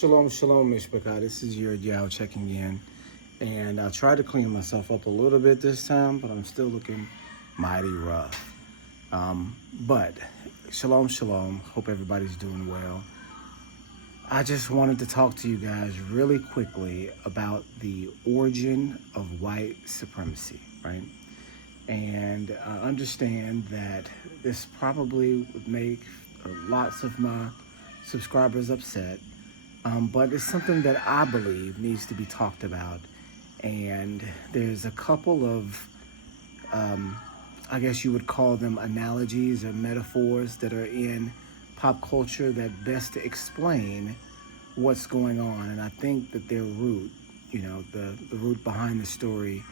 Shalom, shalom, Mishpachah. This is your Yao checking in. And I tried to clean myself up a little bit this time, but I'm still looking mighty rough. But shalom, shalom. Hope everybody's doing well. I just wanted to talk to you guys really quickly about the origin of white supremacy, right? And I understand that this probably would make lots of my subscribers upset. But it's something that I believe needs to be talked about. And there's a couple of, I guess you would call them analogies or metaphors that are in pop culture that best explain what's going on. And I think that their root, the root behind the story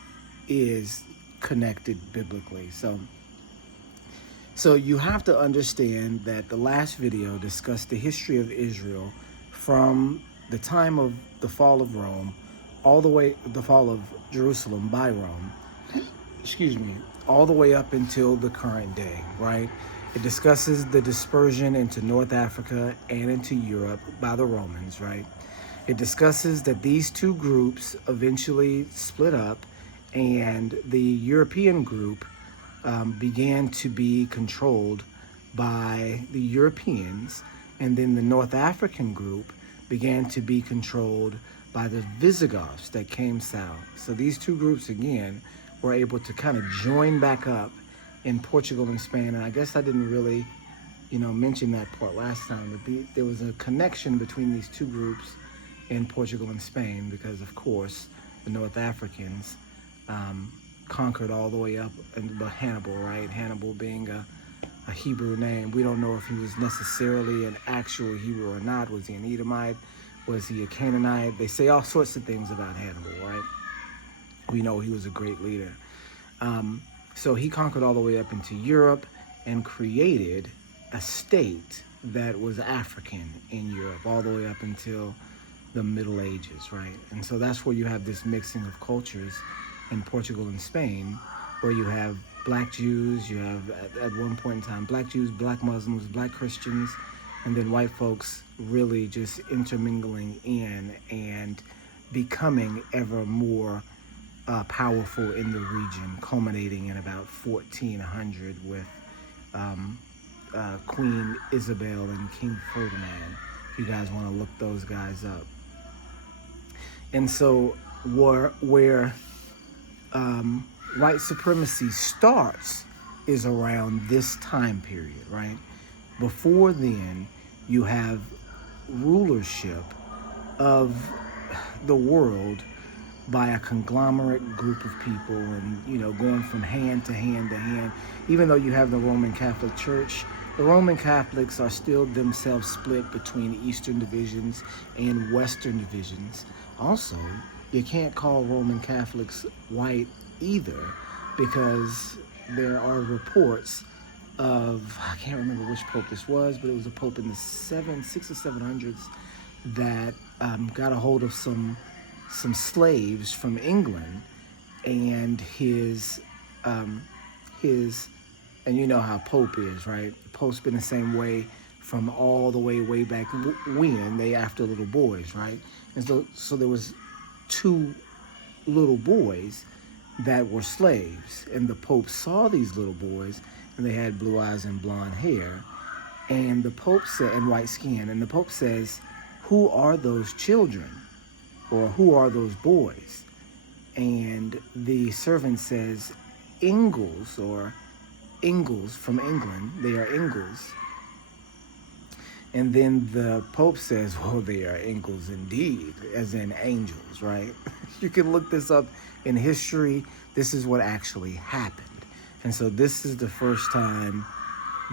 is connected biblically. So you have to understand that the last video discussed the history of Israel from the time of the fall of Rome, all the way, the fall of Jerusalem by Rome, all the way up until the current day, right? It discusses the dispersion into North Africa and into Europe by the Romans, right? It discusses that these two groups eventually split up, and the European group began to be controlled by the Europeans, and then the North African group began to be controlled by the Visigoths that came south. So these two groups, again, were able to kind of join back up in Portugal and Spain. And I guess I didn't really, mention that part last time, but there was a connection between these two groups in Portugal and Spain because, of course, the North Africans conquered all the way up into Hannibal, right? Hannibal being a Hebrew name. We don't know if he was necessarily an actual Hebrew or not. Was he an Edomite? Was he a Canaanite? They say all sorts of things about Hannibal, right? We know he was a great leader. So he conquered all the way up into Europe and created a state that was African in Europe, all the way up until the Middle Ages, right? And so that's where you have this mixing of cultures in Portugal and Spain, where you have Black Jews, you have at one point in time Black Jews, Black Muslims, Black Christians, and then white folks really just intermingling in and becoming ever more powerful in the region, culminating in about 1400 with Queen Isabel and King Ferdinand, if you guys want to look those guys up. And so where white supremacy starts is around this time period, right? Before then, you have rulership of the world by a conglomerate group of people and, going from hand to hand to hand. Even though you have the Roman Catholic Church, the Roman Catholics are still themselves split between Eastern divisions and Western divisions. Also, you can't call Roman Catholics white either, because there are reports of, I can't remember which pope this was, but it was a pope in the 600s or 700s that got a hold of some slaves from England, and his and you know how Pope is, right? The Pope's been the same way from all the way back when they after little boys, right? And so there was two little boys that were slaves, and the Pope saw these little boys, and they had blue eyes and blonde hair, and the Pope said, and white skin, and the Pope says, "Who are those children, or who are those boys?" And the servant says, "Ingles, or Ingles from England. They are Ingles." And then the Pope says, "Well, they are Ingles indeed," as in angels, right? You can look this up in history. This is what actually happened. And so this is the first time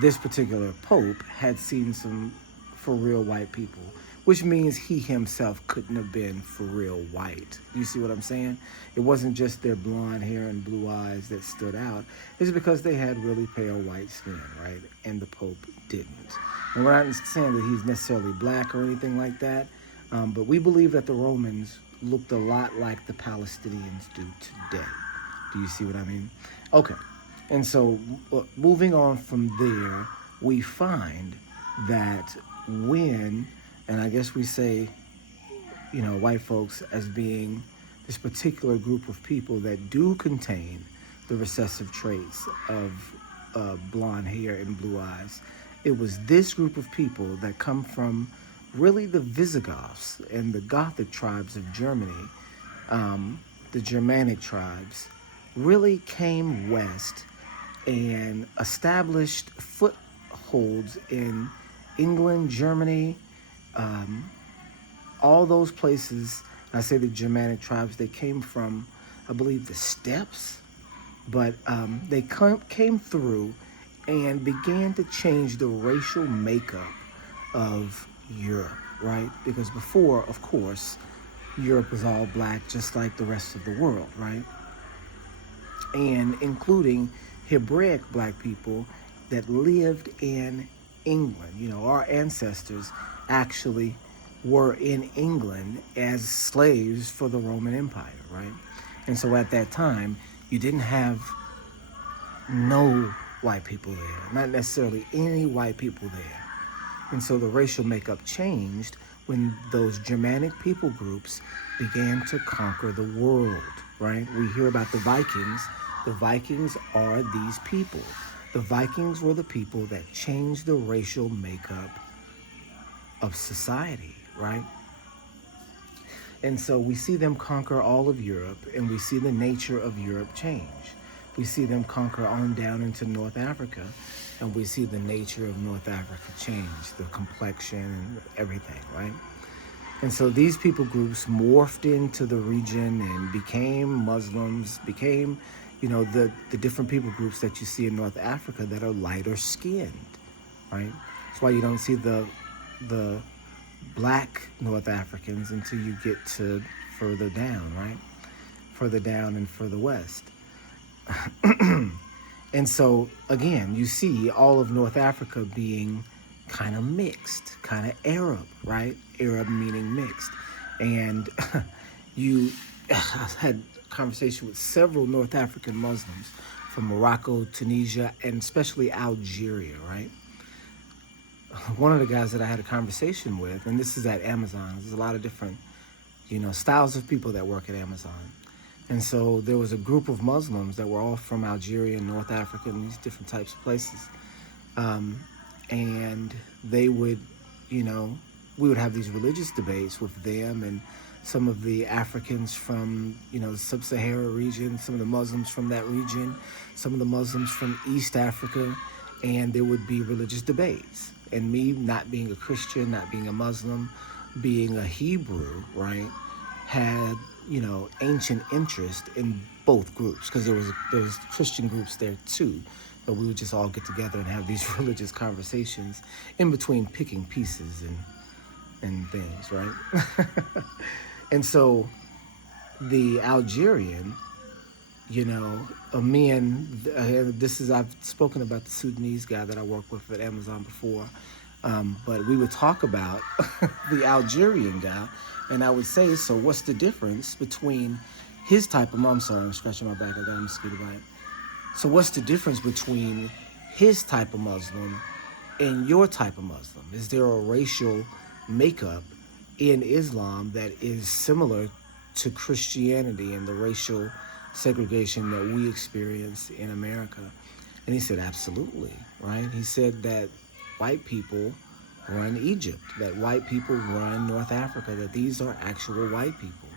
this particular Pope had seen some for real white people, which means he himself couldn't have been for real white. You see what I'm saying? It wasn't just their blonde hair and blue eyes that stood out. It's because they had really pale white skin, right? And the Pope didn't. And we're not saying that he's necessarily black or anything like that, but we believe that the Romans looked a lot like the Palestinians do today. Do you see what I mean? Okay. And so moving on from there, we find that when, and I guess we say white folks as being this particular group of people that do contain the recessive traits of blonde hair and blue eyes. It was this group of people that come from really the Visigoths and the Gothic tribes of Germany, the Germanic tribes, really came west and established footholds in England, Germany, all those places. I say the Germanic tribes, they came from, I believe, the steppes, but they came through and began to change the racial makeup of Europe, right? Because before, of course, Europe was all black, just like the rest of the world, right? And including Hebraic black people that lived in England. Our ancestors actually were in England as slaves for the Roman Empire, right? And so at that time, you didn't have no white people there, not necessarily any white people there. And so the racial makeup changed when those Germanic people groups began to conquer the world, right? We hear about the Vikings. The Vikings are these people. The Vikings were the people that changed the racial makeup of society, right? And so we see them conquer all of Europe, and we see the nature of Europe change. We see them conquer on down into North Africa, and we see the nature of North Africa change, the complexion and everything, right? And so these people groups morphed into the region and became Muslims, became, the different people groups that you see in North Africa that are lighter skinned, right? That's why you don't see the black North Africans until you get to further down, right? Further down and further west. And so, again, you see all of North Africa being kind of mixed, kind of Arab, right? Arab meaning mixed. And I had a conversation with several North African Muslims from Morocco, Tunisia, and especially Algeria, right? One of the guys that I had a conversation with, and this is at Amazon, there's a lot of different, styles of people that work at Amazon. And so there was a group of Muslims that were all from Algeria and North Africa and these different types of places. And they would, we would have these religious debates with them and some of the Africans from, the Sub-Saharan region, some of the Muslims from that region, some of the Muslims from East Africa, and there would be religious debates. And me not being a Christian, not being a Muslim, being a Hebrew, right, had, ancient interest in both groups, because there was Christian groups there too, but we would just all get together and have these religious conversations in between picking pieces and things, right? And so the Algerian, I've spoken about the Sudanese guy that I work with at Amazon before, but we would talk about the Algerian guy, and I would say, so what's the difference between his type of, I'm sorry, I'm scratching my back, I got a mosquito bite. So what's the difference between his type of Muslim and your type of Muslim? Is there a racial makeup in Islam that is similar to Christianity and the racial segregation that we experience in America? And he said, absolutely, right? He said that white people run Egypt, that white people run North Africa, that these are actual white people.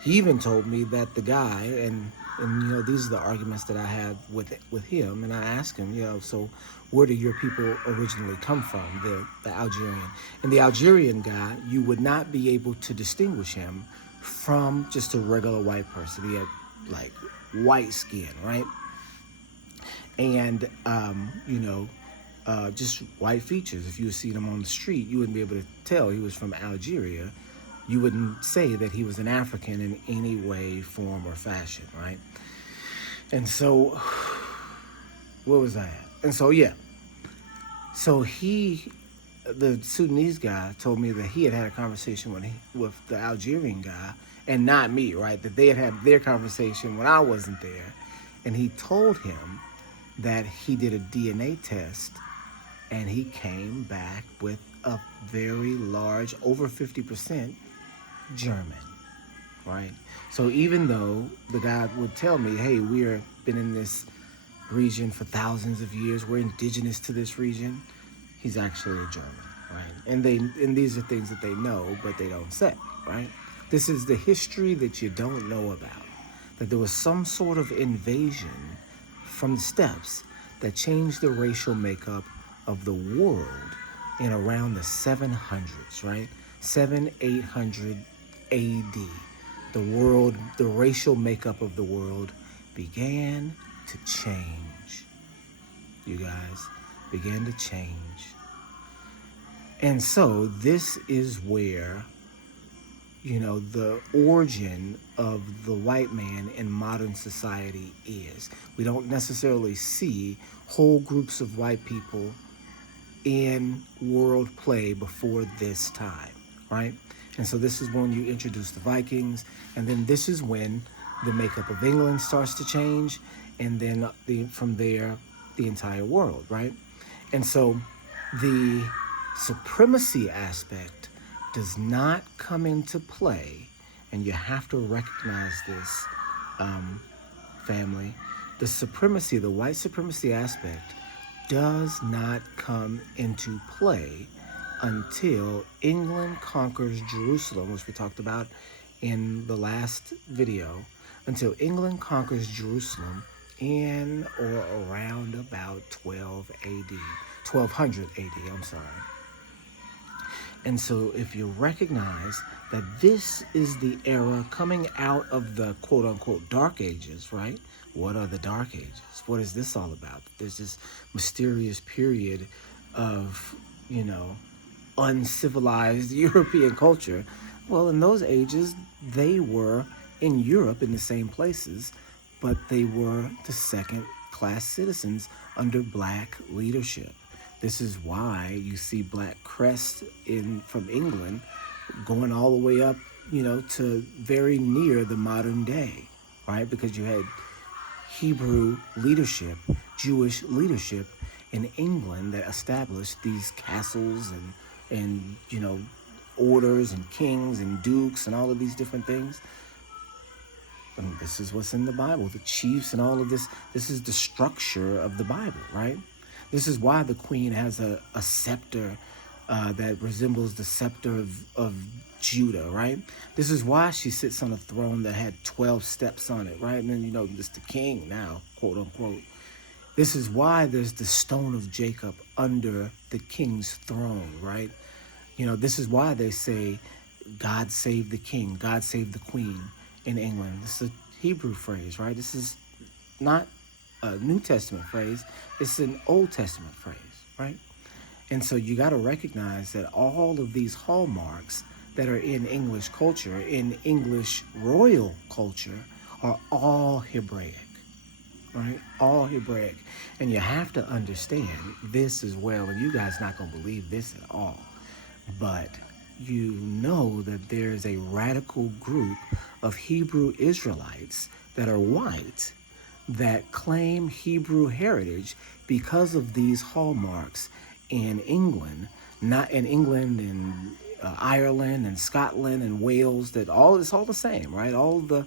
He even told me that the guy, and these are the arguments that I had with him, and I asked him, so where do your people originally come from, the Algerian? And the Algerian guy, you would not be able to distinguish him from just a regular white person. He had like white skin, right? And, just white features. If you see him on the street, you wouldn't be able to tell he was from Algeria. You wouldn't say that he was an African in any way, form, or fashion, right? And so, where was I at? And so, so the Sudanese guy told me that he had a conversation with the Algerian guy, and not me, right? That they had their conversation when I wasn't there. And he told him that he did a DNA test, and he came back with a very large, over 50% German, right? So even though the guy would tell me, hey, we've been in this region for thousands of years, we're indigenous to this region, he's actually a German, right? And these are things that they know, but they don't say, right? This is the history that you don't know about, that there was some sort of invasion from the steppes that changed the racial makeup of the world in around the 700s, right? 800 AD. The racial makeup of the world began to change. You guys, began to change. And so this is where, the origin of the white man in modern society is. We don't necessarily see whole groups of white people in world play before this time, right? And so this is when you introduce the Vikings, and then this is when the makeup of England starts to change, and then from there, the entire world, right? And so the supremacy aspect does not come into play, and you have to recognize this, family. The white supremacy aspect does not come into play until England conquers Jerusalem, which we talked about in the last video, until England conquers Jerusalem in or around about 1200 AD, I'm sorry. And so if you recognize that this is the era coming out of the quote-unquote Dark Ages, right? What are the Dark Ages? What is this all about? There's this mysterious period of, uncivilized European culture. Well, in those ages, they were in Europe in the same places, but they were the second-class citizens under black leadership. This is why you see black crests from England going all the way up, to very near the modern day, right? Because you had Hebrew leadership, Jewish leadership in England that established these castles and orders and kings and dukes and all of these different things. And this is what's in the Bible, the chiefs and all of this. This is the structure of the Bible, right? This is why the queen has a scepter that resembles the scepter of Judah, right? This is why she sits on a throne that had 12 steps on it, right? And then, it's the king now, quote unquote. This is why there's the stone of Jacob under the king's throne, right? This is why they say, God save the king, God save the queen in England. This is a Hebrew phrase, right? This is not a New Testament phrase, it's an Old Testament phrase, right? And so you got to recognize that all of these hallmarks that are in English culture, in English royal culture, are all Hebraic, right? All Hebraic. And you have to understand this as well, and you guys not going to believe this at all, but you know that there's a radical group of Hebrew Israelites that are white that claim Hebrew heritage because of these hallmarks in England, not in England and Ireland and Scotland and Wales, it's all the same, right? All the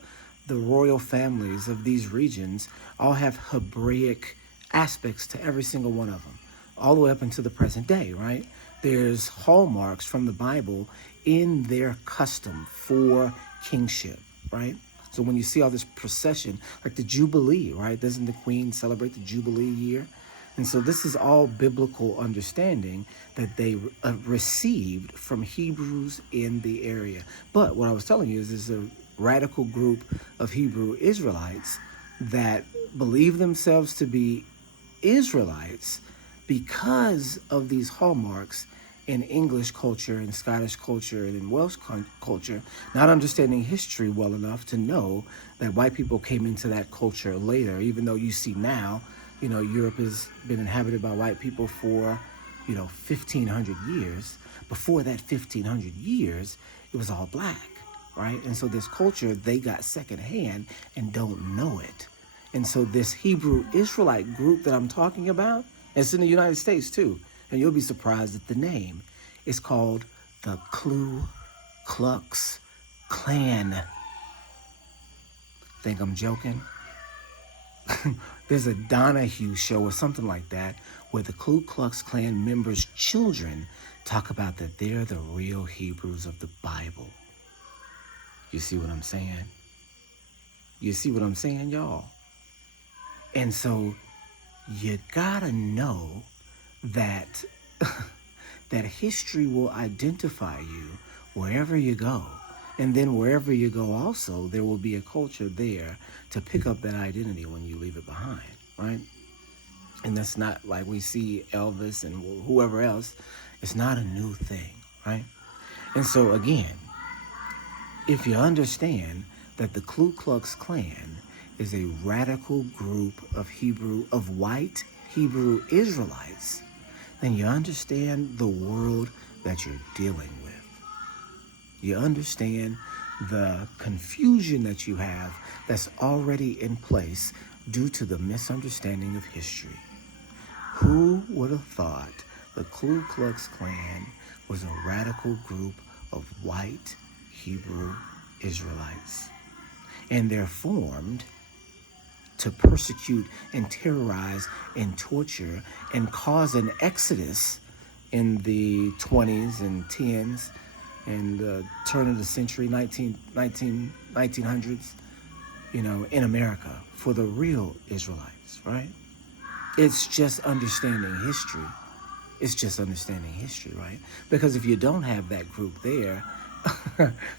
royal families of these regions all have Hebraic aspects to every single one of them, all the way up into the present day, right? There's hallmarks from the Bible in their custom for kingship, right? So when you see all this procession, like the Jubilee, right? Doesn't the Queen celebrate the Jubilee year? And so this is all biblical understanding that they received from Hebrews in the area. But what I was telling you is there's a radical group of Hebrew Israelites that believe themselves to be Israelites because of these hallmarks in English culture, in Scottish culture, and in Welsh culture, not understanding history well enough to know that white people came into that culture later, even though you see now, Europe has been inhabited by white people for, 1,500 years. Before that 1,500 years, it was all black, right? And so this culture, they got secondhand and don't know it. And so this Hebrew Israelite group that I'm talking about, it's in the United States too, and you'll be surprised at the name. It's called the Ku Klux Klan. Think I'm joking? There's a Donahue show or something like that where the Ku Klux Klan members' children talk about that they're the real Hebrews of the Bible. You see what I'm saying? You see what I'm saying, y'all? And so you gotta know that that history will identify you wherever you go. And then wherever you go also, there will be a culture there to pick up that identity when you leave it behind, right? And that's not like we see Elvis and whoever else. It's not a new thing, right? And so again, if you understand that the Ku Klux Klan is a radical group of white Hebrew Israelites, then you understand the world that you're dealing with. You understand the confusion that you have that's already in place due to the misunderstanding of history. Who would have thought the Ku Klux Klan was a radical group of white Hebrew Israelites? And they're formed to persecute and terrorize and torture and cause an exodus in the 20s and 10s and turn of the century, 1900s, in America for the real Israelites, right? It's just understanding history. It's just understanding history, right? Because if you don't have that group there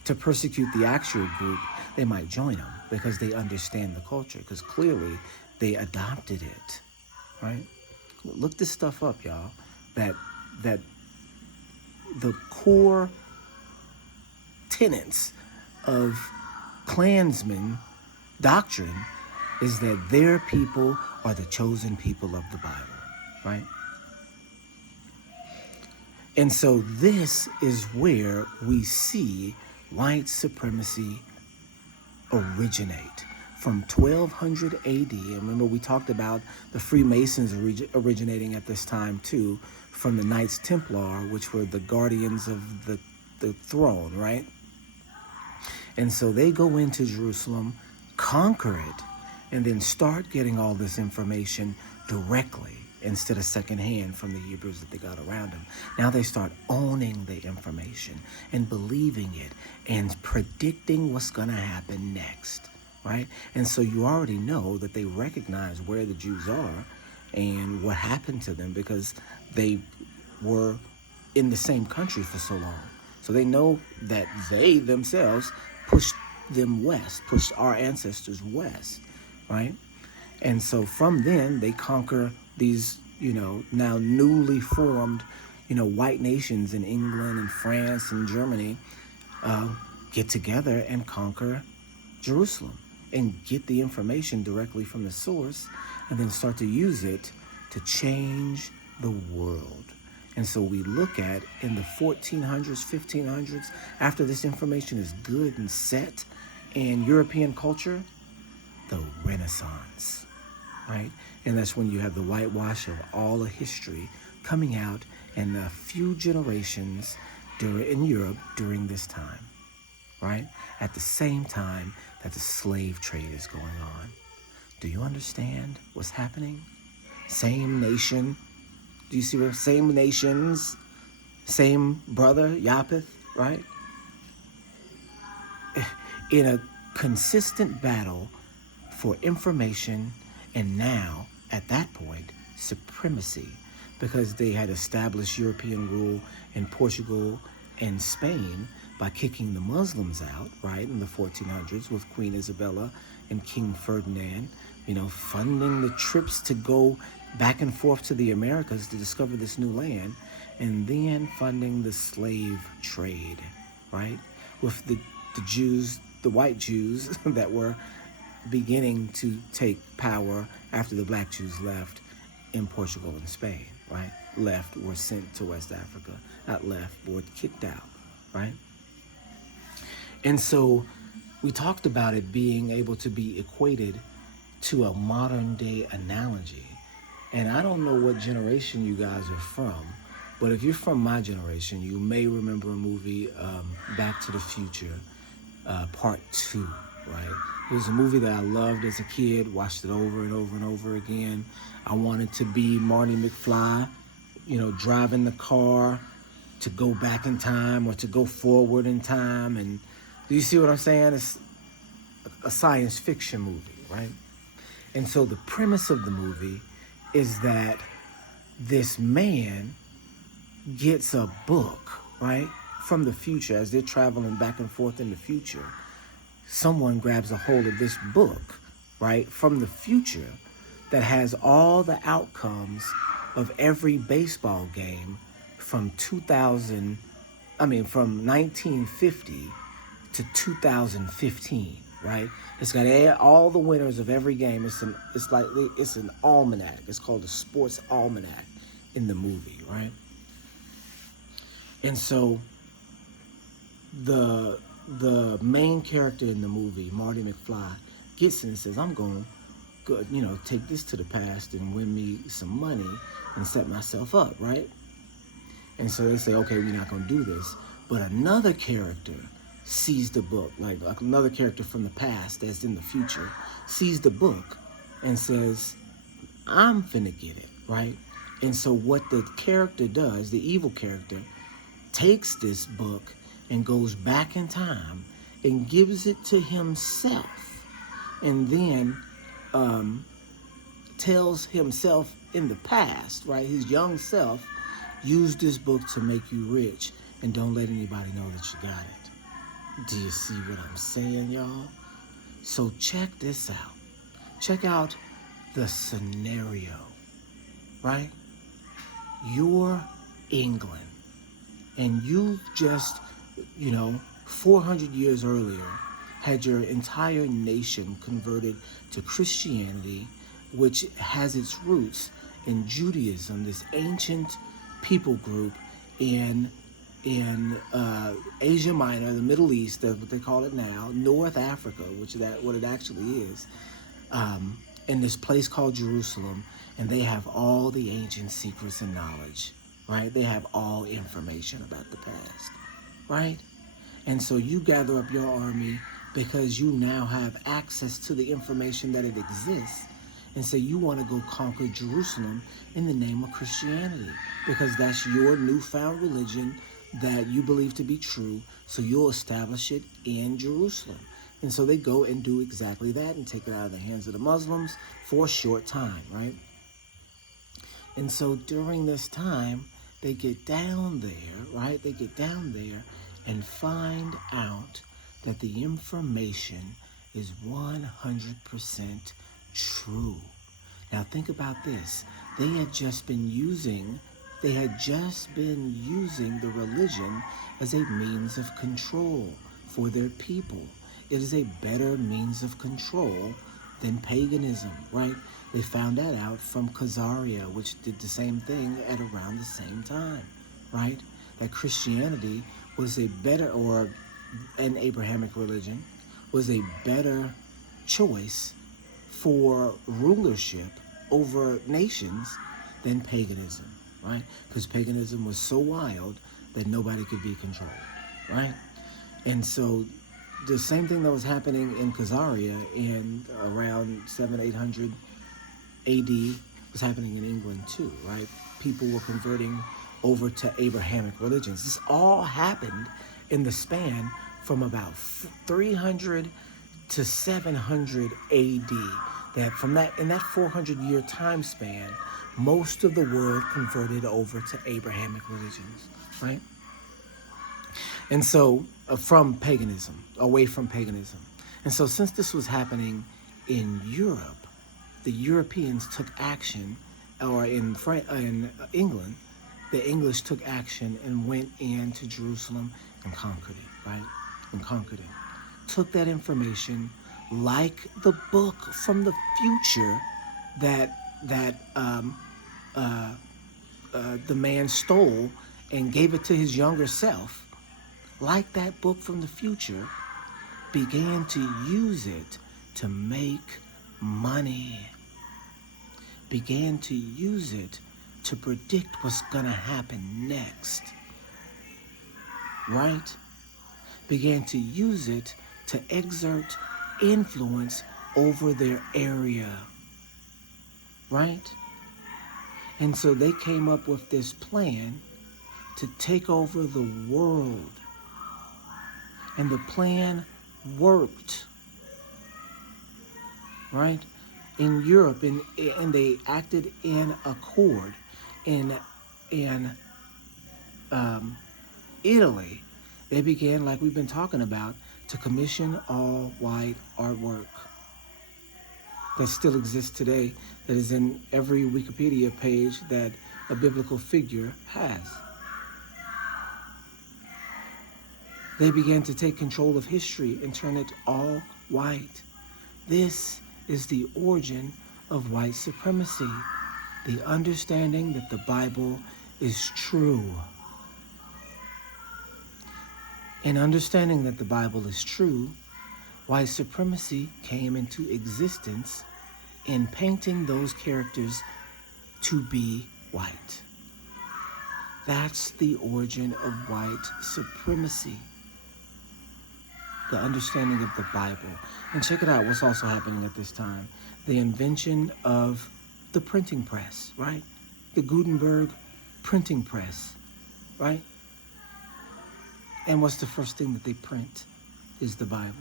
to persecute the actual group, they might join them because they understand the culture, because clearly they adopted it, right? Look this stuff up, y'all. That the core tenets of Klansmen doctrine is that their people are the chosen people of the Bible, right? And so this is where we see white supremacy originate from 1200 AD. And remember, we talked about the Freemasons originating at this time too, from the Knights Templar, which were the guardians of the throne, right? And so they go into Jerusalem, conquer it, and then start getting all this information directly instead of secondhand from the Hebrews that they got around them. Now they start owning the information and believing it and predicting what's going to happen next, right? And so you already know that they recognize where the Jews are and what happened to them because they were in the same country for so long. So they know that they themselves pushed them west, pushed our ancestors west, right? And so from then they conquer these, now newly formed, white nations in England and France and Germany get together and conquer Jerusalem and get the information directly from the source and then start to use it to change the world. And so we look at in the 1400s, 1500s, after this information is good and set in European culture, the Renaissance, right? And that's when you have the whitewash of all of history coming out in a few generations in Europe during this time, right? At the same time that the slave trade is going on. Do you understand what's happening? Same nation. Do you see what? Same nations, same brother, Japheth, right? In a consistent battle for information, and now, at that point, supremacy, because they had established European rule in Portugal and Spain by kicking the Muslims out, right, in the 1400s with Queen Isabella and King Ferdinand, funding the trips to go back and forth to the Americas to discover this new land, and then funding the slave trade, right, with the Jews, the white Jews that were beginning to take power after the black Jews left in Portugal and Spain, right? Left, were sent to West Africa. Not left, were kicked out, right? And so we talked about it being able to be equated to a modern day analogy. And I don't know what generation you guys are from, but if you're from my generation, you may remember a movie, Back to the Future, Part 2, right? It was a movie that I loved as a kid, watched it over and over and over again. I wanted to be Marty McFly, driving the car to go back in time or to go forward in time. And do you see what I'm saying? It's a science fiction movie, right? And so the premise of the movie is that this man gets a book, right, from the future. As they're traveling back and forth in the future, someone grabs a hold of this book, right, from the future that has all the outcomes of every baseball game from 1950 to 2015, right? It's got all the winners of every game. It's an almanac. It's called a sports almanac in the movie, right? And so the main character in the movie, Marty McFly, gets in and says, I'm going to take this to the past and win me some money and set myself up, right? And so they say, okay, we're not going to do this. But another character sees the book, like another character from the past that's in the future, sees the book and says, I'm finna get it, right? And so what the character does, the evil character, takes this book and goes back in time and gives it to himself, and then tells himself in the past, right, his young self, use this book to make you rich and don't let anybody know that you got it. Do you see what I'm saying, y'all? So check this out. Check out the scenario, right? You're England, and you've just, 400 years earlier, had your entire nation converted to Christianity, which has its roots in Judaism, this ancient people group in Asia Minor, the Middle East, what they call it now, North Africa, which is what it actually is, in this place called Jerusalem, and they have all the ancient secrets and knowledge, right? They have all information about the past, right? And so you gather up your army because you now have access to the information that it exists, and say you want to go conquer Jerusalem in the name of Christianity, because that's your newfound religion that you believe to be true, so you'll establish it in Jerusalem. And so they go and do exactly that and take it out of the hands of the Muslims for a short time, right? And so during this time, they get down there, right? They get down there and find out that the information is 100% true. Now think about this. They had just been using the religion as a means of control for their people. It is a better means of control than paganism, right? They found that out from Khazaria, which did the same thing at around the same time, right? That Christianity was a better, or an Abrahamic religion, was a better choice for rulership over nations than paganism, right? Because paganism was so wild that nobody could be controlled, right? And so the same thing that was happening in Khazaria in around 700-800 AD was happening in England too, right? People were converting over to Abrahamic religions. This all happened in the span from about 300 to 700 AD. In that 400-year time span, most of the world converted over to Abrahamic religions, right? And so, from paganism, away from paganism. And so since this was happening in Europe, the Europeans took action, or in England, the English took action and went into Jerusalem and conquered it, right? And conquered it. Took that information, like the book from the future that the man stole and gave it to his younger self, like that book from the future, began to use it to make money. Began to use it to predict what's gonna happen next, right? Began to use it to exert influence over their area, right? And so they came up with this plan to take over the world. And the plan worked, right? In Europe, and they acted in accord. In Italy, they began, like we've been talking about, to commission all white artwork that still exists today, that is in every Wikipedia page that a biblical figure has. They began to take control of history and turn it all white. This is the origin of white supremacy, the understanding that the Bible is true. In understanding that the Bible is true, white supremacy came into existence in painting those characters to be white. That's the origin of white supremacy. The understanding of the Bible. And check it out, what's also happening at this time. The invention of the printing press, right? The Gutenberg printing press, right? And what's the first thing that they print is the Bible.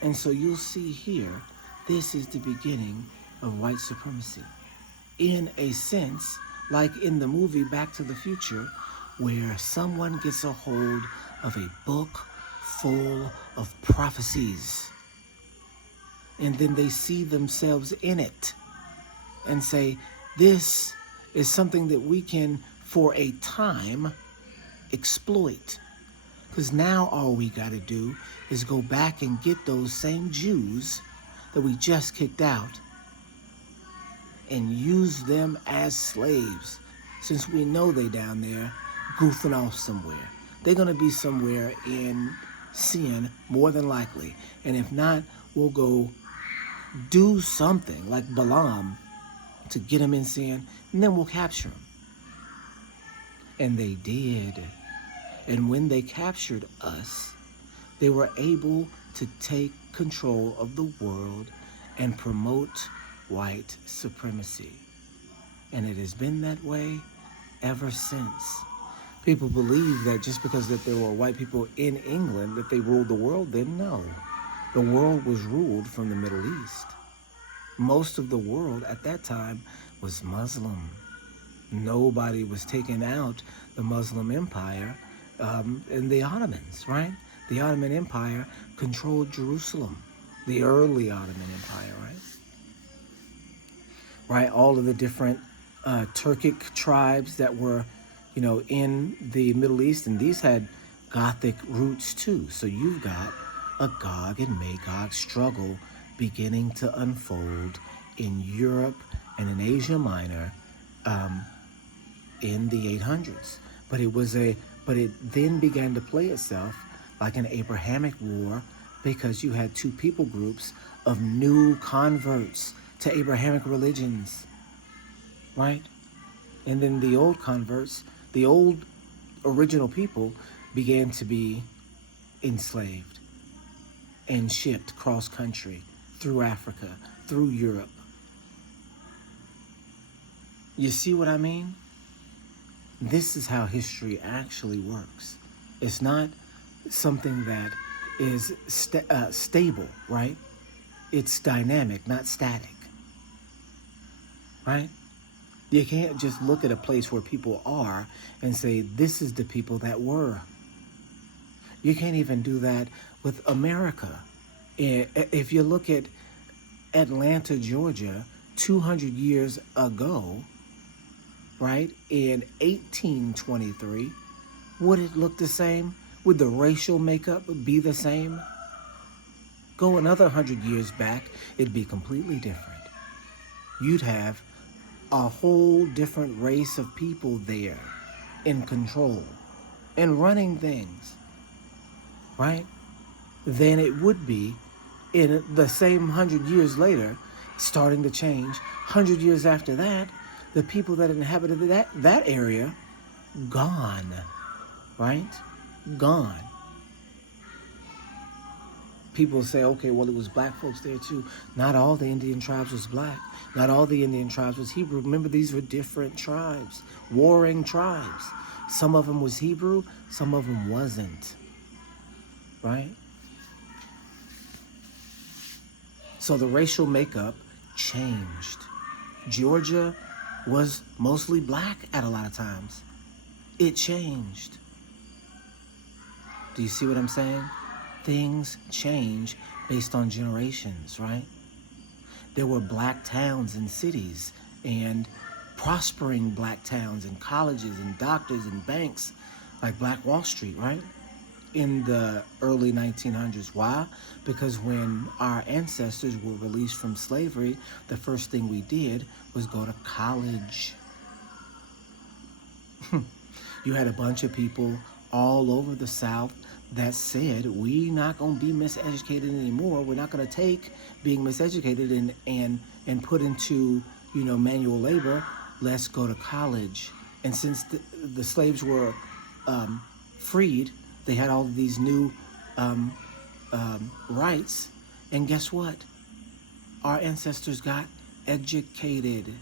And so you'll see here, this is the beginning of white supremacy. In a sense, like in the movie Back to the Future, where someone gets a hold of a book full of prophecies, and then they see themselves in it and say, this is something that we can, for a time, exploit. Because now all we got to do is go back and get those same Jews that we just kicked out and use them as slaves, since we know they down there goofing off somewhere. They're going to be somewhere in sin, more than likely. And if not, we'll go do something like Balaam to get him in sin, and then we'll capture him. And they did. And when they captured us, they were able to take control of the world and promote white supremacy. And it has been that way ever since. People believe that just because that there were white people in England that they ruled the world. Then no. The world was ruled from the Middle East. Most of the world at that time was Muslim. Nobody was taking out the Muslim Empire and the Ottomans, right? The Ottoman Empire controlled Jerusalem, the early Ottoman Empire, right? Right, all of the different Turkic tribes that were, in the Middle East, and these had Gothic roots too. So you've got a Gog and Magog struggle beginning to unfold in Europe and in Asia Minor in the 800s. But it then began to play itself like an Abrahamic war, because you had two people groups of new converts to Abrahamic religions, right? And then the old converts, the old original people, began to be enslaved and shipped cross-country through Africa, through Europe. You see what I mean? This is how history actually works. It's not something that is stable, right? It's dynamic, not static, right? You can't just look at a place where people are and say, this is the people that were. You can't even do that with America. If you look at Atlanta, Georgia, 200 years ago, right, in 1823, would it look the same? Would the racial makeup be the same? Go another 100 years back, it'd be completely different. You'd have a whole different race of people there in control and running things, right? Than it would be in the same 100 years later, starting to change. 100 years after that, the people that inhabited that area, gone, right? Gone. People say, okay, well, it was black folks there too. Not all the Indian tribes was black. Not all the Indian tribes was Hebrew. Remember, these were different tribes, warring tribes. Some of them was Hebrew, some of them wasn't, right? So the racial makeup changed. Georgia was mostly black at a lot of times. It changed. Do you see what I'm saying? Things change based on generations, right? There were black towns and cities and prospering black towns and colleges and doctors and banks like Black Wall Street, right? In the early 1900s. Why? Because when our ancestors were released from slavery, the first thing we did was go to college. You had a bunch of people all over the South that said, we not going to be miseducated anymore. We're not going to take being miseducated and put into, manual labor. Let's go to college. And since the slaves were freed, they had all of these new rights. And guess what? Our ancestors got educated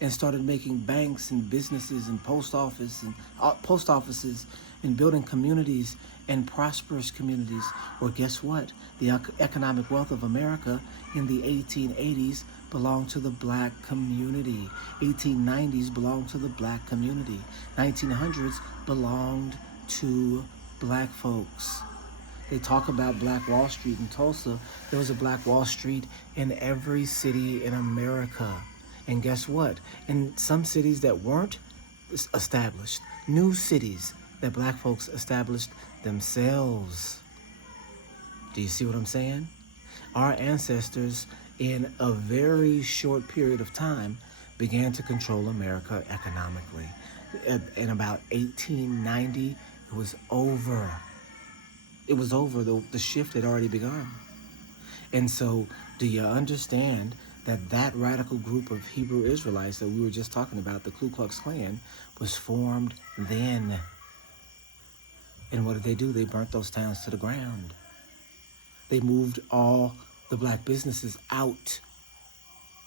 and started making banks and businesses and post offices and building communities and prosperous communities. Well, guess what? The economic wealth of America in the 1880s belonged to the black community. 1890s belonged to the black community. 1900s belonged to black folks. They talk about Black Wall Street in Tulsa. There was a Black Wall Street in every city in America. And guess what? In some cities that weren't established, new cities that black folks established themselves. Do you see what I'm saying? Our ancestors, in a very short period of time, began to control America economically. In about 1890, it was over. It was over. The shift had already begun. And so, do you understand that radical group of Hebrew Israelites that we were just talking about, the Ku Klux Klan, was formed then? And what did they do? They burnt those towns to the ground. They moved all the black businesses out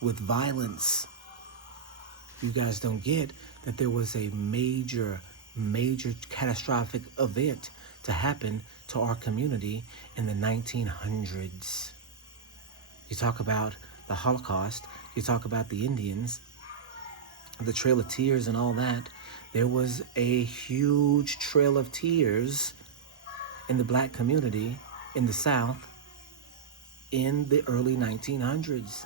with violence. You guys don't get that there was a major catastrophic event to happen to our community in the 1900s. You talk about the Holocaust, you talk about the Indians, the Trail of Tears and all that. There was a huge trail of tears in the black community in the South in the early 1900s.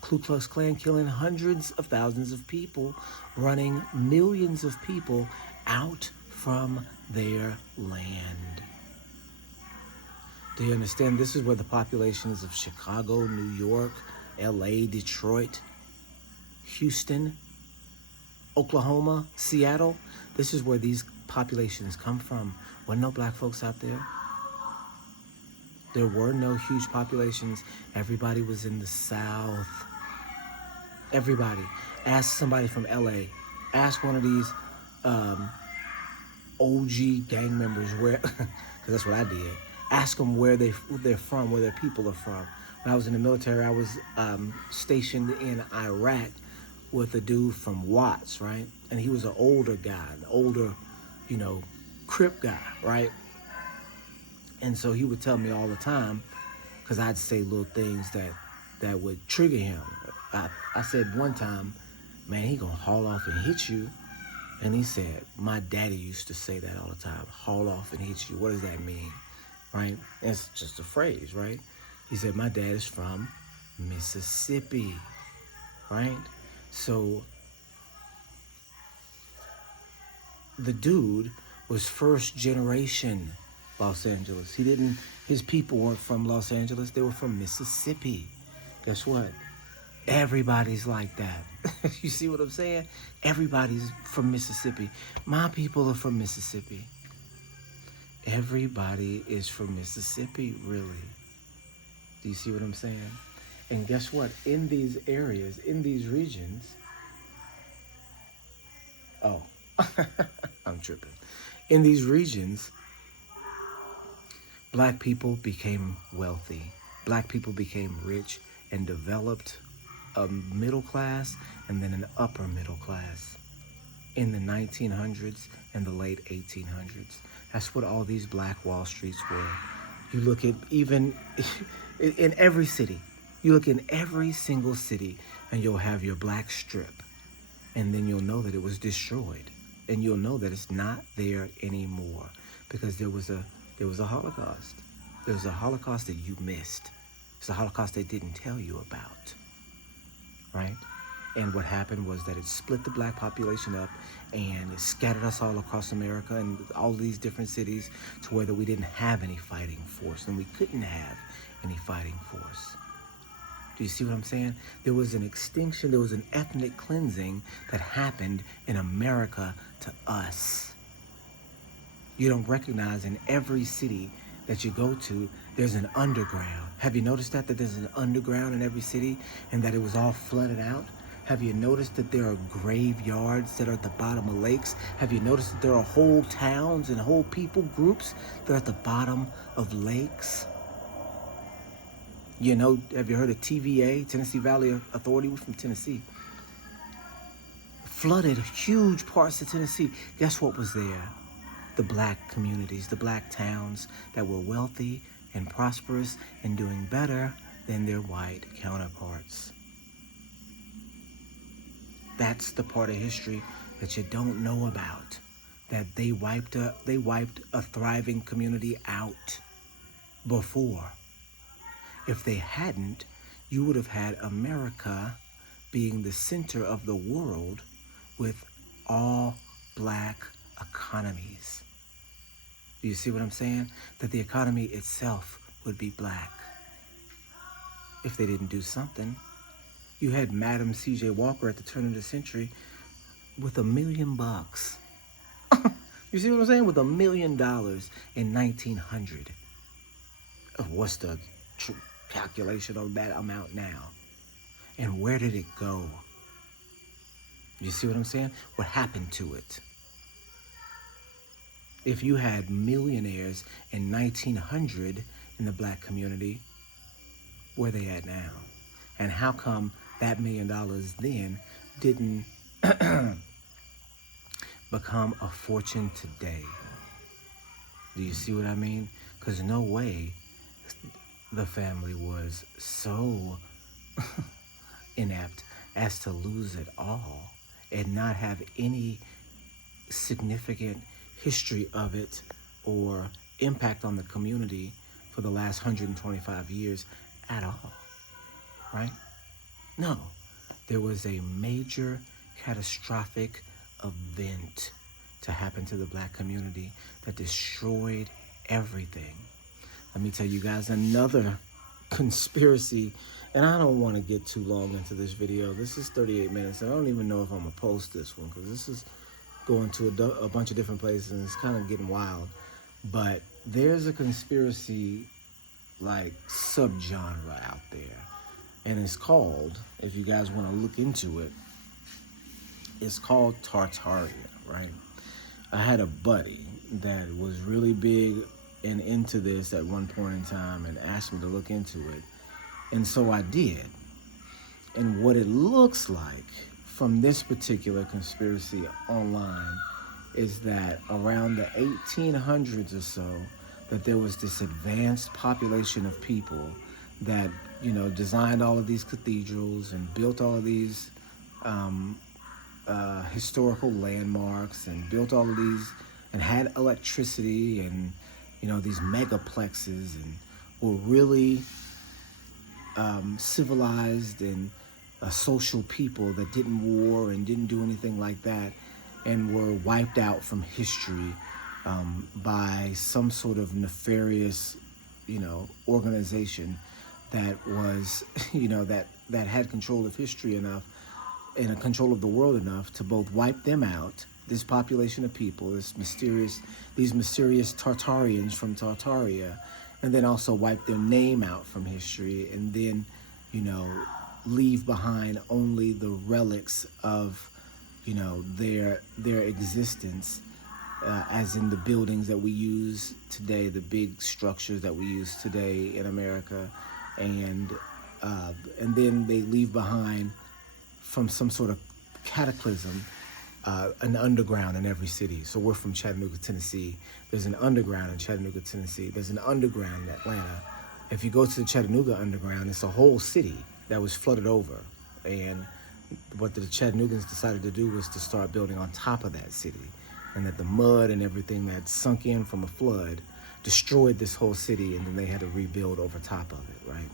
Ku Klux Klan killing hundreds of thousands of people, running millions of people out from their land. Do you understand? This is where the populations of Chicago, New York, LA, Detroit, Houston, Oklahoma, Seattle, this is where these populations come from. Were no black folks out there? There were no huge populations. Everybody was in the South. Everybody. Ask somebody from LA. Ask one of these OG gang members where, because that's what I did. Ask them where they're from, where their people are from. When I was in the military, I was stationed in Iraq with a dude from Watts, right? And he was an older guy, an older, Crip guy, right? And so he would tell me all the time, because I'd say little things that would trigger him. I said one time, man, he gonna haul off and hit you. And he said, my daddy used to say that all the time, haul off and hit you. What does that mean, right? It's just a phrase, right? He said, my dad is from Mississippi, right? So the dude was first generation Los Angeles. His people weren't from Los Angeles, they were from Mississippi. Guess what? Everybody's like that. You see what I'm saying? Everybody's from Mississippi. My people are from Mississippi. Everybody is from Mississippi, really. Do you see what I'm saying? And guess what? In these areas, in these regions, I'm tripping. In these regions, Black people became wealthy. Black people became rich and developed a middle class and then an upper middle class in the 1900s and the late 1800s. That's what all these black Wall Streets were. You look at even in every city, you look in every single city and you'll have your black strip. And then you'll know that it was destroyed. And you'll know that it's not there anymore because there was a Holocaust. There was a Holocaust that you missed. It's a Holocaust they didn't tell you about, right? And what happened was that it split the black population up and it scattered us all across America and all these different cities to where that we didn't have any fighting force and we couldn't have any fighting force. Do you see what I'm saying? There was an extinction, there was an ethnic cleansing that happened in America to us. You don't recognize in every city that you go to, there's an underground. Have you noticed that there's an underground in every city and that it was all flooded out? Have you noticed that there are graveyards that are at the bottom of lakes? Have you noticed that there are whole towns and whole people groups that are at the bottom of lakes? You know, have you heard of TVA, Tennessee Valley Authority? We're from Tennessee. Flooded huge parts of Tennessee. Guess what was there? The black communities, the black towns that were wealthy and prosperous and doing better than their white counterparts. That's the part of history that you don't know about. That they wiped a thriving community out before. If they hadn't, you would have had America being the center of the world with all black economies. Do you see what I'm saying? That the economy itself would be black. If they didn't do something. You had Madam C.J. Walker at the turn of the century with $1 million. You see what I'm saying? With $1 million in 1900. What's the calculation of that amount now? And where did it go? You see what I'm saying? What happened to it? If you had millionaires in 1900 in the black community, where they at now? And how come that $1 million then didn't become a fortune today? Do you see what I mean? Because no way the family was so inept as to lose it all and not have any significant history of it or impact on the community for the last 125 years at all, right? No, there was a major catastrophic event to happen to the black community that destroyed everything. Let me tell you guys another conspiracy, and I don't want to get too long into this video. This is 38 minutes. I don't even know if I'm going to post this one because this is going to a bunch of different places and it's kind of getting wild. But there's a conspiracy like subgenre out there. And it's called, if you guys want to look into it, it's called Tartaria, right? I had a buddy that was really big and into this at one point in time and asked me to look into it. And so I did. And what it looks like from this particular conspiracy online is that around the 1800s or so, that there was this advanced population of people that, you know, designed all of these cathedrals and built all of these historical landmarks and built all of these and had electricity and, you know, these megaplexes and were really civilized and social people that didn't war and didn't do anything like that and were wiped out from history by some sort of nefarious, you know, organization that was, you know, that had control of history enough and a control of the world enough to both wipe them out, this population of people, these mysterious Tartarians from Tartaria, and then also wipe their name out from history, and then, you know, leave behind only the relics of, you know, their existence as in the buildings that we use today, the big structures that we use today in America, and then they leave behind from some sort of cataclysm an underground in every city. So we're from Chattanooga, Tennessee. There's an underground in Chattanooga, Tennessee. There's an underground in Atlanta. If you go to the Chattanooga underground, it's a whole city that was flooded over. And what the Chattanoogans decided to do was to start building on top of that city. And that the mud and everything that sunk in from a flood destroyed this whole city, and then they had to rebuild over top of it, right?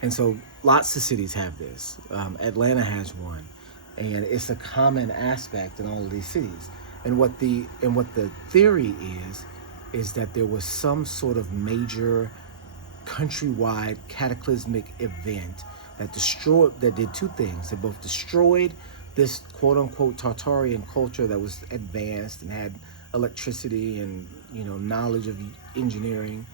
And so lots of cities have this. Atlanta has one. And it's a common aspect in all of these cities. And what the theory is that there was some sort of major countrywide cataclysmic event that did two things. It both destroyed this quote unquote Tartarian culture that was advanced and had electricity and knowledge of engineering.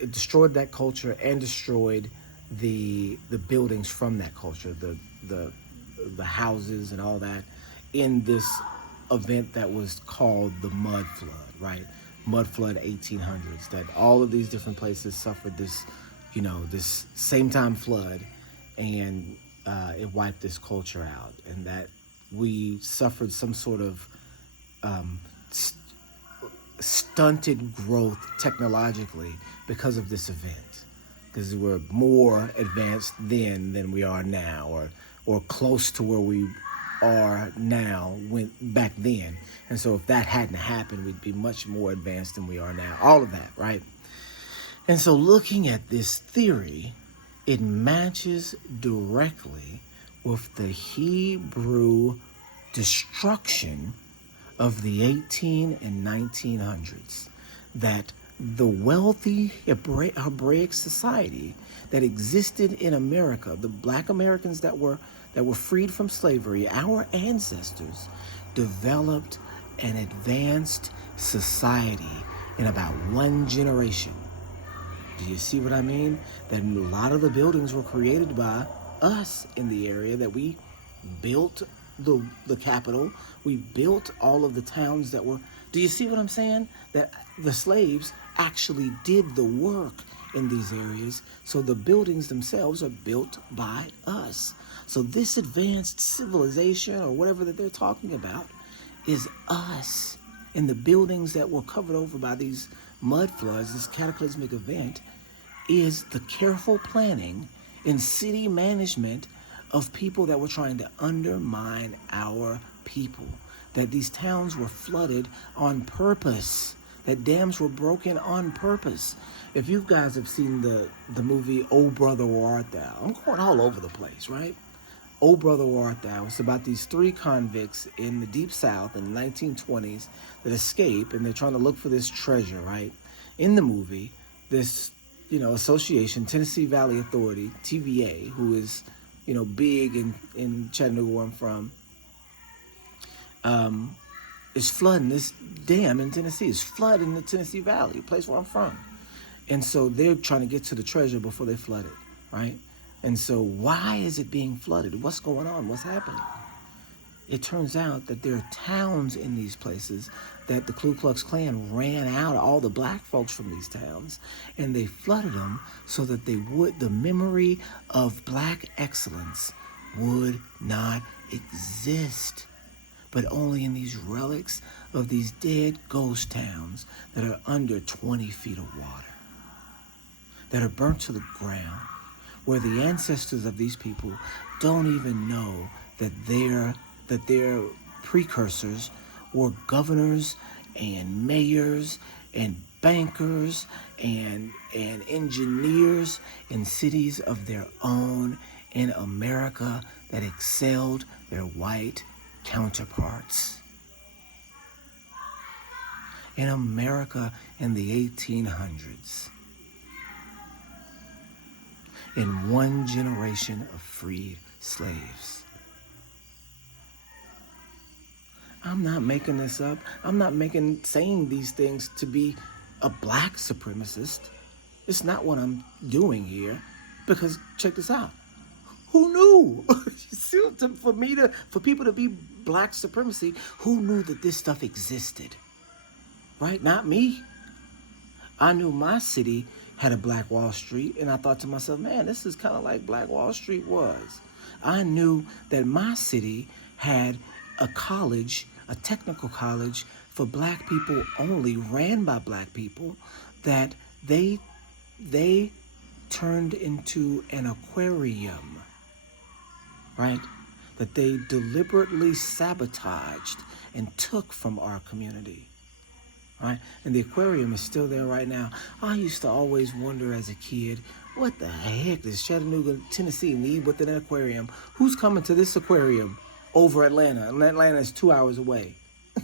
It destroyed that culture and destroyed the buildings from that culture, the houses and all that, in this event that was called the mud flood, right? Mud flood 1800s, that all of these different places suffered this, this same time flood, and it wiped this culture out, and that we suffered some sort of stunted growth technologically because of this event, because we're more advanced then than we are now, or close to where we are now back then. And so if that hadn't happened, we'd be much more advanced than we are now. All of that, right? And so looking at this theory, it matches directly with the Hebrew destruction of the 18 and 1900s, that the wealthy Hebraic society that existed in America, the Black Americans that were freed from slavery, our ancestors developed an advanced society in about one generation. Do you see what I mean? That a lot of the buildings were created by us in the area, that we built the capital, we built all of the towns that were, do you see what I'm saying? That the slaves actually did the work in these areas, so the buildings themselves are built by us. So this advanced civilization, or whatever that they're talking about, is us. And the buildings that were covered over by these mud floods, this cataclysmic event, is the careful planning in city management of people that were trying to undermine our people. That these towns were flooded on purpose. That dams were broken on purpose. If you guys have seen the movie Oh Brother Where Art Thou, I'm going all over the place, right? Oh Brother Where Art Thou. It's about these three convicts in the Deep South in the 1920s that escape, and they're trying to look for this treasure, right? In the movie, this association, Tennessee Valley Authority, TVA, who is big in Chattanooga, where I'm from, is flooding this dam in Tennessee. It's flooding the Tennessee Valley, the place where I'm from. And so they're trying to get to the treasure before they flood it, right? And so why is it being flooded? What's going on? What's happening? It turns out that there are towns in these places that the Ku Klux Klan ran out all the black folks from these towns, and they flooded them so that the memory of black excellence would not exist, but only in these relics of these dead ghost towns that are under 20 feet of water, that are burnt to the ground, where the ancestors of these people don't even know that their precursors were governors and mayors and bankers and engineers in cities of their own in America that excelled their white counterparts. In America in the 1800s, in one generation of freed slaves. I'm not making this up. I'm not saying these things to be a black supremacist. It's not what I'm doing here, because check this out. Who knew? For people to be black supremacy, who knew that this stuff existed? Right? Not me. I knew my city had a Black Wall Street, and I thought to myself, man, this is kind of like Black Wall Street was. I knew that my city had a college, a technical college for black people only, ran by black people, that they turned into an aquarium, right? That they deliberately sabotaged and took from our community. Right? And the aquarium is still there right now. I used to always wonder as a kid, what the heck does Chattanooga, Tennessee need with an aquarium? Who's coming to this aquarium over Atlanta? And Atlanta is 2 hours away.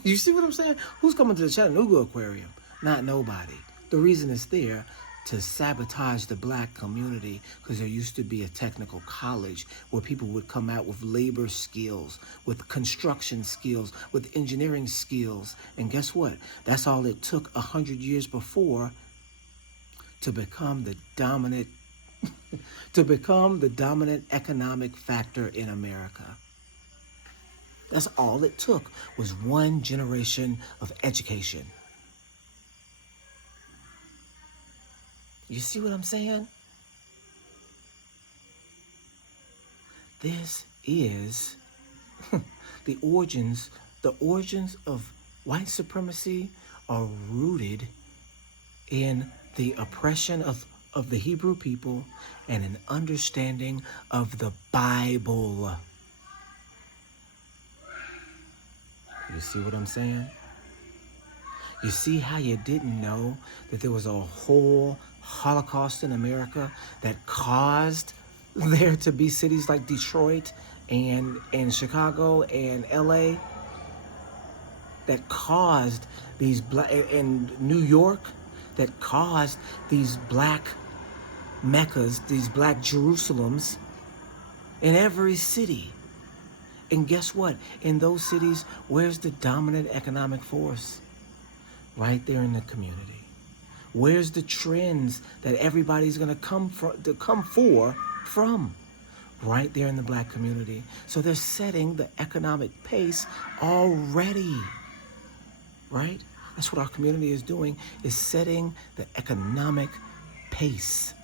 You see what I'm saying? Who's coming to the Chattanooga aquarium? Not nobody. The reason it's there, to sabotage the black community, because there used to be a technical college where people would come out with labor skills, with construction skills, with engineering skills. And guess what? That's all it took 100 years before to become the dominant economic factor in America. That's all it took, was one generation of education. You see what I'm saying? This is the origins of white supremacy are rooted in the oppression of the Hebrew people and an understanding of the Bible. You see what I'm saying? You see how you didn't know that there was a whole Holocaust in America that caused there to be cities like Detroit and Chicago and LA, that caused these black, and New York, that caused these black Meccas, these black Jerusalems in every city. And guess what? In those cities, where's the dominant economic force? Right there in the community. Where's the trends that everybody's gonna come for from? Right there in the black community. So they're setting the economic pace already. Right? That's what our community is doing, is setting the economic pace.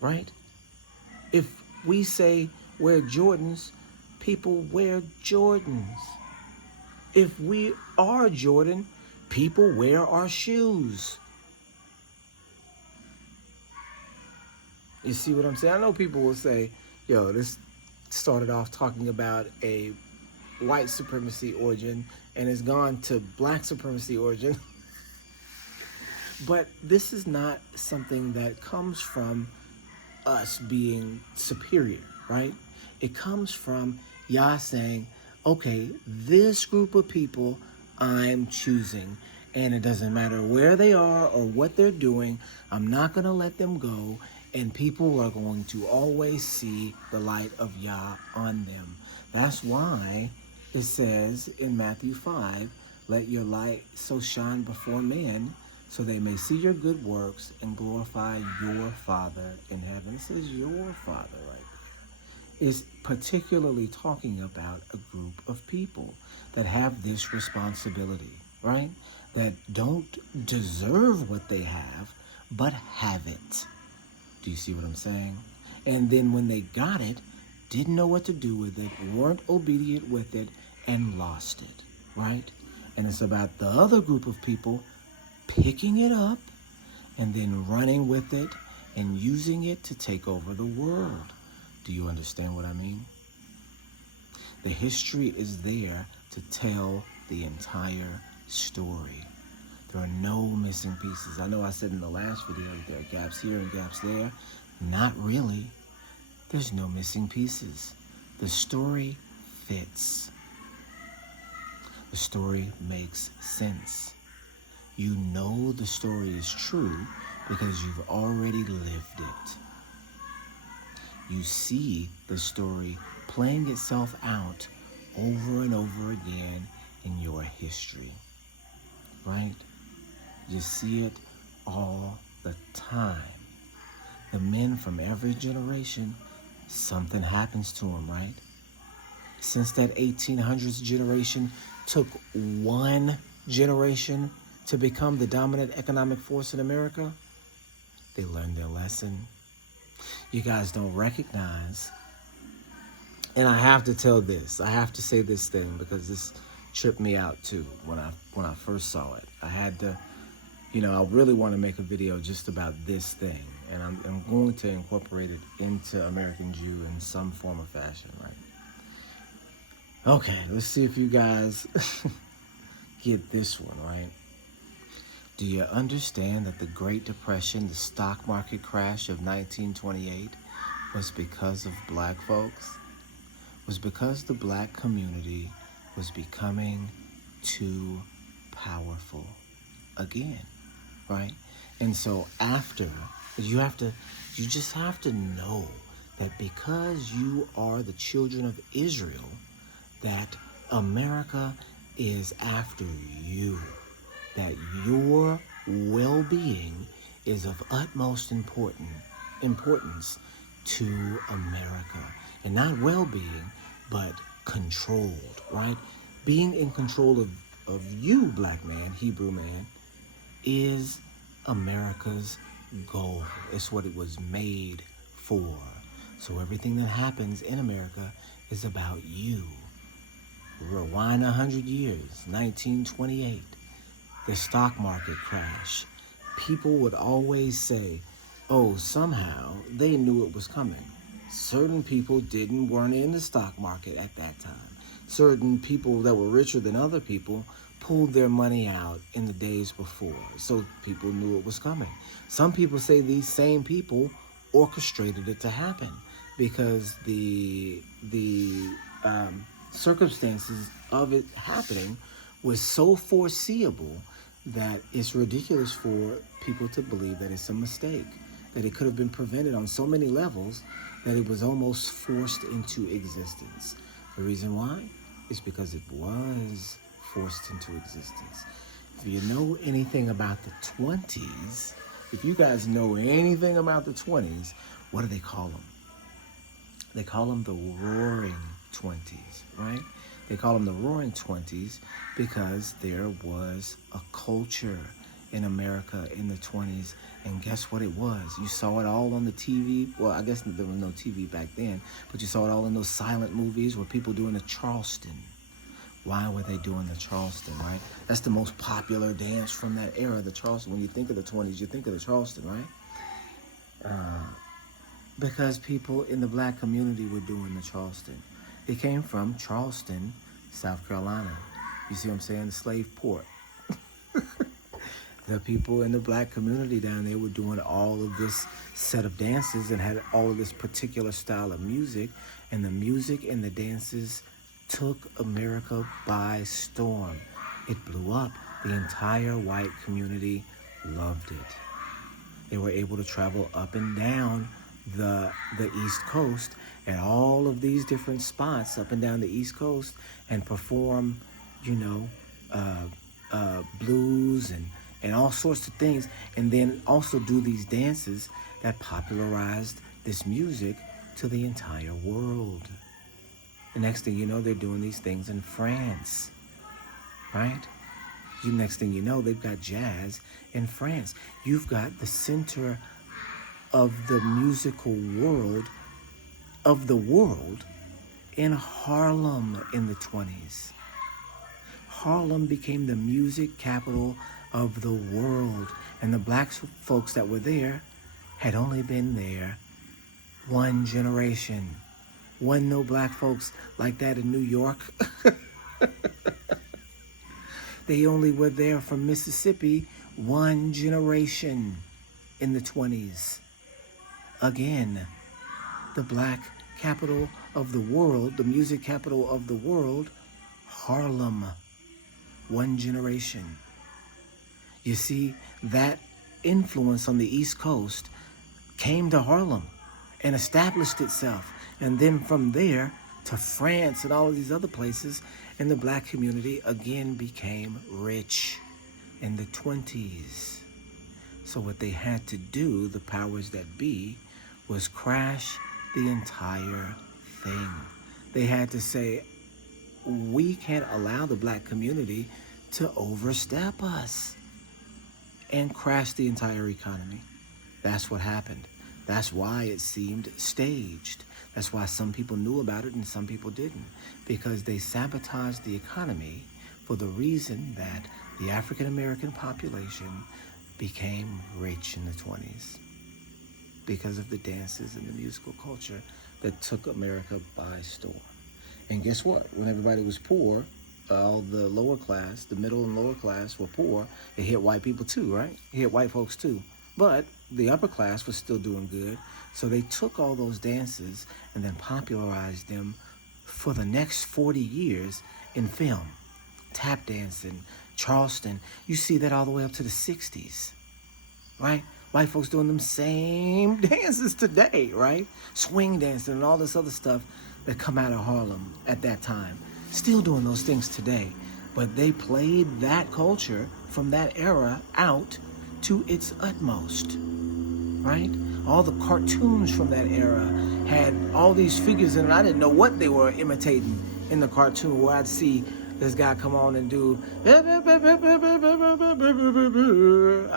Right? If we say wear Jordans, people wear Jordans. If we are Jordan, people wear our shoes. You see what I'm saying? I know people will say, yo, this started off talking about a white supremacy origin and it's gone to black supremacy origin. But this is not something that comes from us being superior, right? It comes from Yah saying, okay, this group of people I'm choosing, and it doesn't matter where they are or what they're doing, I'm not going to let them go, and people are going to always see the light of Yah on them. That's why it says in Matthew 5, let your light so shine before men so they may see your good works and glorify your Father in heaven. It says your Father right there. It's particularly talking about a group of people that have this responsibility, right? That don't deserve what they have, but have it. Do you see what I'm saying? And then when they got it, didn't know what to do with it, weren't obedient with it, and lost it, right? And it's about the other group of people picking it up and then running with it and using it to take over the world. Do you understand what I mean? The history is there to tell the entire story. There are no missing pieces. I know I said in the last video that there are gaps here and gaps there. Not really. There's no missing pieces. The story fits. The story makes sense. You know the story is true because you've already lived it. You see the story playing itself out over and over again in your history, right? You see it all the time. the men from every generation, something happens to them, right? Since that 1800s generation took one generation to become the dominant economic force in America, they learned their lesson. You guys don't recognize, and I have to tell this, I have to say this thing because this tripped me out too when I first saw it. I had to, I really want to make a video just about this thing, and I'm going to incorporate it into American Jew in some form or fashion, right? Okay, let's see if you guys get this one, right? Do you understand that the Great Depression, the stock market crash of 1928, was because of black folks? Was because the black community was becoming too powerful again, right? And so after, you just have to know that because you are the children of Israel, that America is after you, that your well-being is of utmost importance to America. And not well-being, but controlled, right? Being in control of you, black man, Hebrew man, is America's goal. It's what it was made for. So everything that happens in America is about you. Rewind 100 years, 1928, the stock market crash. People would always say, oh, somehow they knew it was coming. Certain people weren't in the stock market at that time. Certain people that were richer than other people pulled their money out in the days before, so people knew it was coming. Some people say these same people orchestrated it to happen because the circumstances of it happening was so foreseeable that it's ridiculous for people to believe that it's a mistake, that it could have been prevented on so many levels that it was almost forced into existence. The reason why is because it was forced into existence. If you know anything about the 20s, if you guys know anything about the 20s, what do they call them? They call them the Roaring 20s, right? They call them the Roaring 20s because there was a culture in America in the 20s, and guess what it was? You saw it all on the TV. Well, I guess there was no TV back then, but you saw it all in those silent movies where people doing the Charleston. Why were they doing the Charleston, right? That's the most popular dance from that era, the Charleston. When you think of the 20s, you think of the Charleston, right? Because people in the black community were doing the Charleston. It came from Charleston, South Carolina. You see what I'm saying? The slave port. The people in the black community down there were doing all of this set of dances and had all of this particular style of music. And the music and the dances took America by storm. It blew up. The entire white community loved it. They were able to travel up and down the East Coast at all of these different spots up and down the East Coast and perform, blues and all sorts of things, and then also do these dances that popularized this music to the entire world. The next thing you know, they're doing these things in France, right? Next thing you know, they've got jazz in France. You've got the center of the musical world, of the world, in Harlem in the 20s. Harlem became the music capital of the world, and the black folks that were there had only been there one generation. Wasn't no black folks like that in New York. They only were there from Mississippi one generation in the 20s. Again, the black capital of the world, the music capital of the world, Harlem, one generation. You see, that influence on the East Coast came to Harlem and established itself. And then from there to France and all of these other places, and the black community again became rich in the 20s. So what they had to do, the powers that be, was crash the entire thing. They had to say, we can't allow the black community to overstep us, and crash the entire economy. That's what happened. That's why it seemed staged. That's why some people knew about it and some people didn't, because they sabotaged the economy for the reason that the African American population became rich in the 20s because of the dances and the musical culture that took America by storm. And guess what? When everybody was poor, all the lower class, the middle and lower class were poor. It hit white people too, right? It hit white folks too. But the upper class was still doing good. So they took all those dances and then popularized them for the next 40 years in film. Tap dancing, Charleston. You see that all the way up to the 60s, right? White folks doing them same dances today, right? Swing dancing and all this other stuff that come out of Harlem at that time. Still doing those things today. But they played that culture from that era out to its utmost, right? All the cartoons from that era had all these figures in it. I didn't know what they were imitating in the cartoon, where I'd see this guy come on and do, I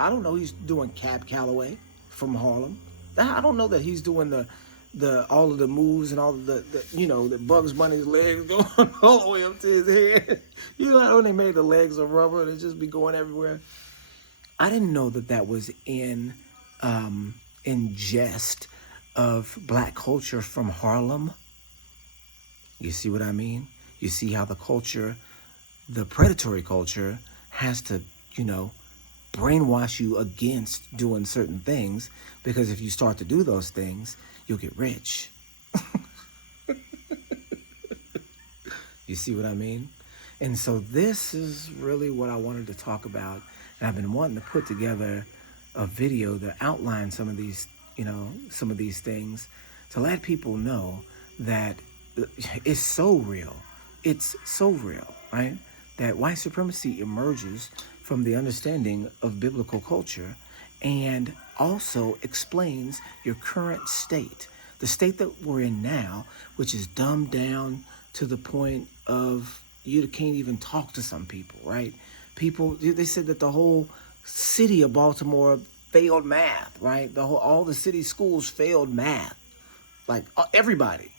don't know, he's doing Cab Calloway from Harlem. I don't know that he's doing the all of the moves and all of the the Bugs Bunny's legs going all the way up to his head. You know, when they made the legs of rubber, they just be going everywhere. I didn't know that was in jest of black culture from Harlem. You see what I mean? You see how the culture, the predatory culture, has to, brainwash you against doing certain things, because if you start to do those things, you'll get rich. You see what I mean? And so this is really what I wanted to talk about. And I've been wanting to put together a video that outlines some of these, some of these things, to let people know that it's so real. It's so real, right? That white supremacy emerges from the understanding of biblical culture and also explains your current state. The state that we're in now, which is dumbed down to the point of you can't even talk to some people, right? People, they said that the whole city of Baltimore failed math, right? All the city schools failed math, like everybody.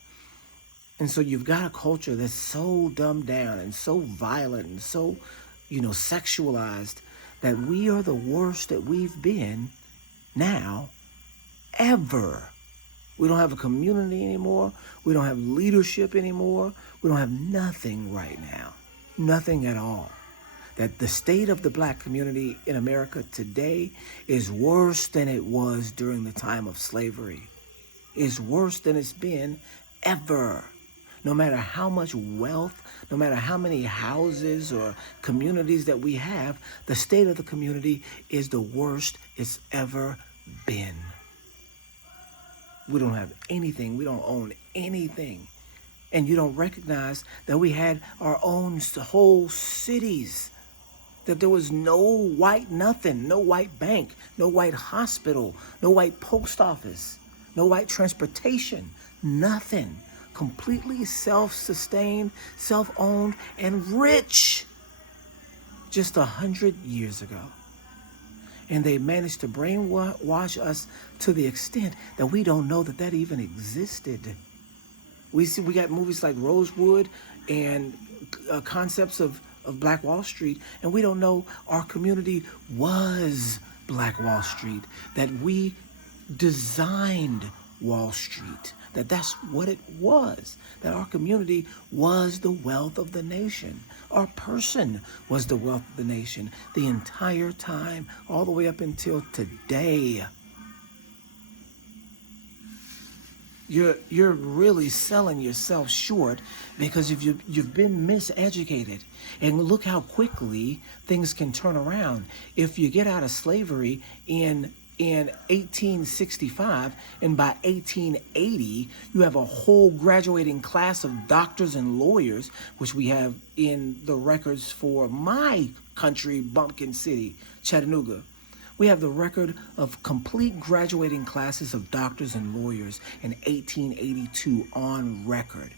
And so you've got a culture that's so dumbed down and so violent and so, sexualized, that we are the worst that we've been now ever. We don't have a community anymore. We don't have leadership anymore. We don't have nothing right now. Nothing at all. That the state of the black community in America today is worse than it was during the time of slavery. It's worse than it's been ever. No matter how much wealth, no matter how many houses or communities that we have, the state of the community is the worst it's ever been. We don't have anything. We don't own anything. And you don't recognize that we had our own whole cities. That there was no white nothing, no white bank, no white hospital, no white post office, no white transportation, nothing. Completely self-sustained, self-owned, and rich just 100 years ago. And they managed to brainwash us to the extent that we don't know that even existed. We got movies like Rosewood and concepts of Black Wall Street, and we don't know our community was Black Wall Street, that we designed Wall Street, that's what it was, that our community was the wealth of the nation. Our person was the wealth of the nation the entire time, all the way up until today. You're really selling yourself short, because if you've been miseducated. And look how quickly things can turn around. If you get out of slavery in 1865, and by 1880, you have a whole graduating class of doctors and lawyers, which we have in the records for my country, Bumpkin City, Chattanooga. We have the record of complete graduating classes of doctors and lawyers in 1882 on record.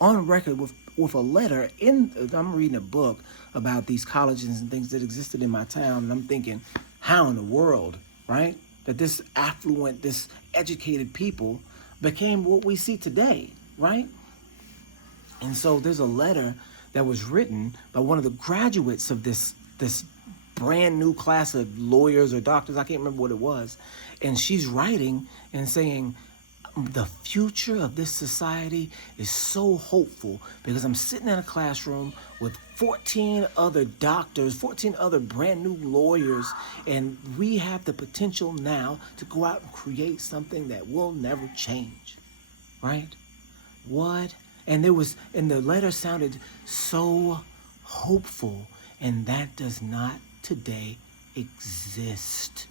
On record with a letter I'm reading a book about these colleges and things that existed in my town, and I'm thinking, how in the world, right? That this affluent, this educated people became what we see today, right? And so there's a letter that was written by one of the graduates of this brand new class of lawyers or doctors, I can't remember what it was. And she's writing and saying, the future of this society is so hopeful because I'm sitting in a classroom with 14 other doctors, 14 other brand new lawyers, and we have the potential now to go out and create something that will never change, right? What? And the letter sounded so hopeful, and that does not today exist.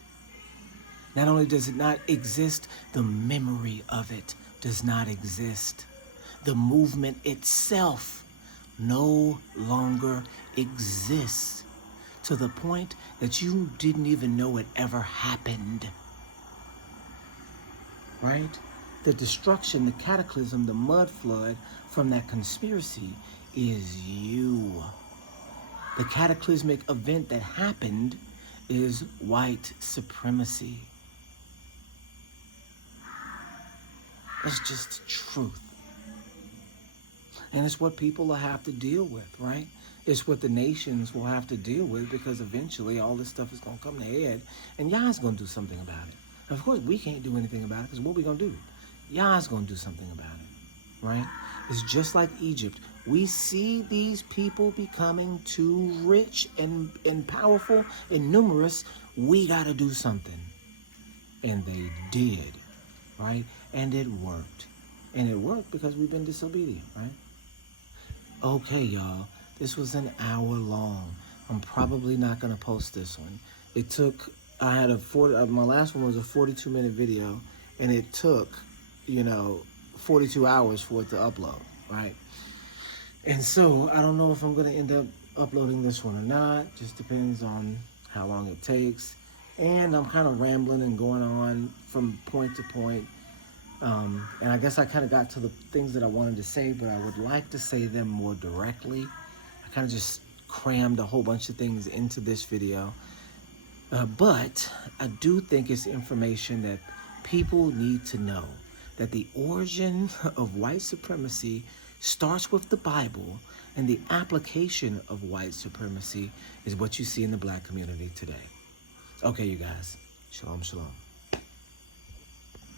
Not only does it not exist, the memory of it does not exist. The movement itself no longer exists, to the point that you didn't even know it ever happened. Right? The destruction, the cataclysm, the mud flood from that conspiracy is you. The cataclysmic event that happened is white supremacy. It's just truth. And it's what people will have to deal with, right? It's what the nations will have to deal with, because eventually all this stuff is going to come to head, and Yah's going to do something about it. And of course, we can't do anything about it, because what are we going to do? Yah's going to do something about it, right? It's just like Egypt. We see these people becoming too rich and powerful and numerous. We got to do something. And they did, right? And it worked. And it worked because we've been disobedient, right? Okay, y'all. This was an hour long. I'm probably not going to post this one. My last one was a 42-minute video, and it took, 42 hours for it to upload, right? And so I don't know if I'm going to end up uploading this one or not. Just depends on how long it takes. And I'm kind of rambling and going on from point to point. And I guess I kind of got to the things that I wanted to say, but I would like to say them more directly. I kind of just crammed a whole bunch of things into this video. But I do think it's information that people need to know, that the origin of white supremacy starts with the Bible, and the application of white supremacy is what you see in the Black community today. Okay, you guys. Shalom, shalom.